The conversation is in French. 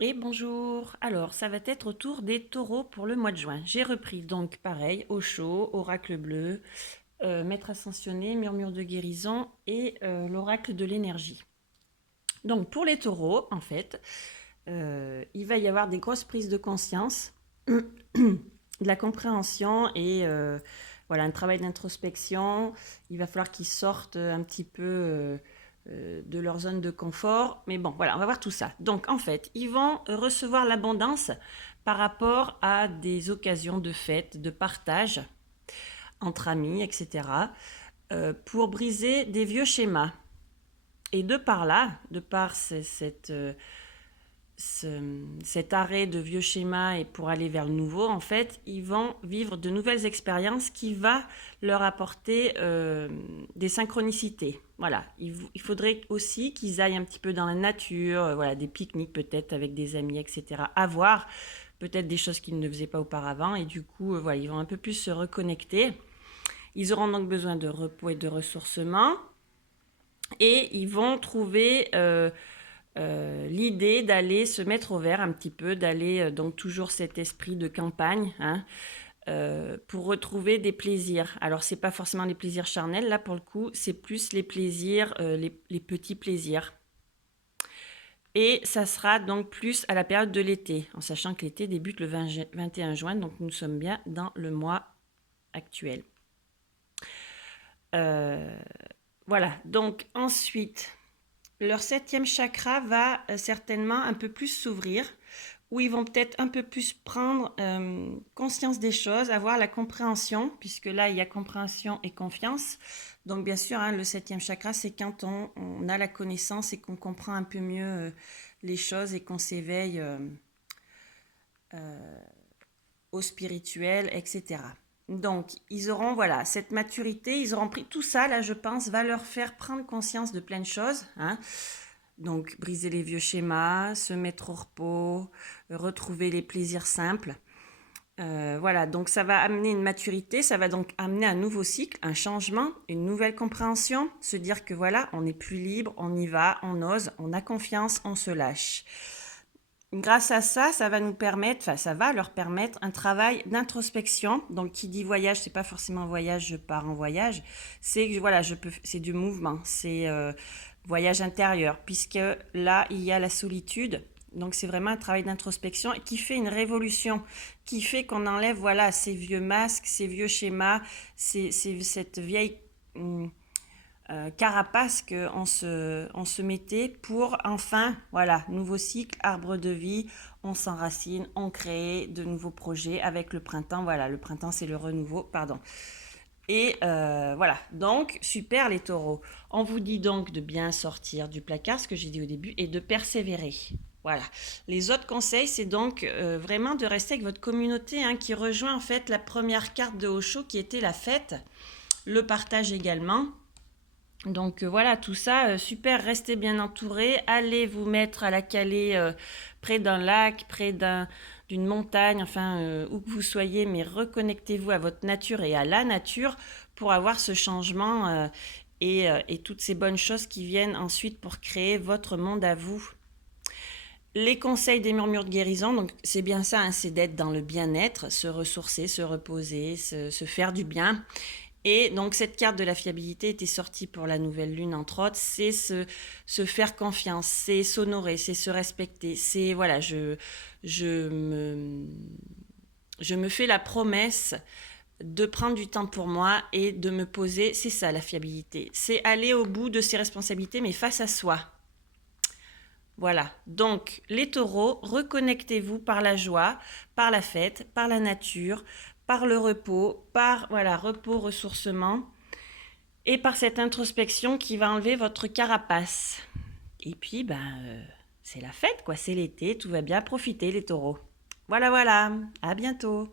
Et bonjour. Alors, ça va être au tour des taureaux pour le mois de juin. J'ai repris donc pareil, au chaud, oracle bleu, maître ascensionné, murmure de guérison et l'oracle de l'énergie. Donc, pour les taureaux, en fait, il va y avoir des grosses prises de conscience, de la compréhension et voilà, un travail d'introspection. Il va falloir qu'ils sortent un petit peu de leur zone de confort. Mais bon, voilà, on va voir tout ça. Donc, en fait, ils vont recevoir l'abondance par rapport à des occasions de fête, de partage entre amis, etc., pour briser des vieux schémas. Et de par là, de par cet arrêt de vieux schémas et pour aller vers le nouveau, en fait, ils vont vivre de nouvelles expériences qui va leur apporter des synchronicités. Voilà, il faudrait aussi qu'ils aillent un petit peu dans la nature, voilà, des pique-niques peut-être avec des amis, etc. À voir, peut-être des choses qu'ils ne faisaient pas auparavant et du coup, voilà, ils vont un peu plus se reconnecter. Ils auront donc besoin de repos et de ressourcement et ils vont trouver l'idée d'aller se mettre au vert un petit peu, d'aller donc toujours cet esprit de campagne, hein, pour retrouver des plaisirs. Alors c'est pas forcément les plaisirs charnels, là pour le coup, c'est plus les plaisirs, les petits plaisirs. Et ça sera donc plus à la période de l'été, en sachant que l'été débute le 21 juin, donc nous sommes bien dans le mois actuel. Euh, voilà, donc ensuite, leur septième chakra va certainement un peu plus s'ouvrir, où ils vont peut-être un peu plus prendre conscience des choses, avoir la compréhension, puisque là, il y a compréhension et confiance. Donc, bien sûr, hein, le septième chakra, c'est quand on a la connaissance et qu'on comprend un peu mieux les choses et qu'on s'éveille au spirituel, etc. Donc, ils auront, voilà, cette maturité, ils auront pris tout ça, là, je pense, va leur faire prendre conscience de plein de choses, hein. Donc, briser les vieux schémas, se mettre au repos, retrouver les plaisirs simples. Voilà, donc ça va amener une maturité, ça va donc amener un nouveau cycle, un changement, une nouvelle compréhension, se dire que voilà, on est plus libre, on y va, on ose, on a confiance, on se lâche. Grâce à ça, ça va nous permettre, enfin ça va leur permettre un travail d'introspection. Donc qui dit voyage, c'est pas forcément voyage, je pars en voyage, c'est que voilà, c'est du mouvement, c'est voyage intérieur, puisque là il y a la solitude. Donc c'est vraiment un travail d'introspection qui fait une révolution, qui fait qu'on enlève voilà ces vieux masques, ces vieux schémas, cette vieille carapace on se mettait pour enfin, voilà, nouveau cycle, arbre de vie, on s'enracine, on crée de nouveaux projets avec le printemps. Voilà, le printemps c'est le renouveau, pardon. Et voilà, donc super les taureaux. On vous dit donc de bien sortir du placard, ce que j'ai dit au début, et de persévérer. Voilà. Les autres conseils, c'est donc vraiment de rester avec votre communauté hein, qui rejoint en fait la première carte de Osho qui était la fête, le partage également. Donc voilà, tout ça, super, restez bien entourés, allez vous mettre à la calée près d'un lac, d'une montagne, enfin où que vous soyez, mais reconnectez-vous à votre nature et à la nature pour avoir ce changement et toutes ces bonnes choses qui viennent ensuite pour créer votre monde à vous. Les conseils des murmures de guérison, donc c'est bien ça, hein, c'est d'être dans le bien-être, se ressourcer, se reposer, se faire du bien. Et donc cette carte de la fiabilité était sortie pour la nouvelle lune entre autres, c'est se faire confiance, c'est s'honorer, c'est se respecter, c'est voilà, je me, je me fais la promesse de prendre du temps pour moi et de me poser, c'est ça la fiabilité, c'est aller au bout de ses responsabilités mais face à soi. Voilà, donc les taureaux, reconnectez-vous par la joie, par la fête, par la nature, par le repos, par voilà, repos, ressourcement et par cette introspection qui va enlever votre carapace. Et puis, c'est la fête, quoi, c'est l'été, tout va bien, profitez les taureaux. Voilà, voilà, à bientôt.